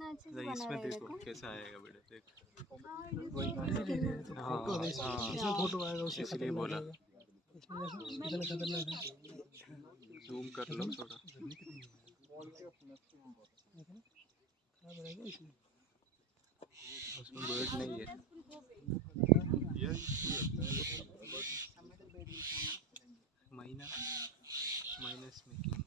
कितना अच्छे से बना इसमें रहा है देखो देखो। कैसा आएगा वीडियो देख। फोटो हाँ इसमें फोटो आएगा उससे इसलिए बोला इसमें कितना खतरनाक है। जूम कर लो थोड़ा। खराब रहेगा इसमें। उसमें बर्ड नहीं है। Minus making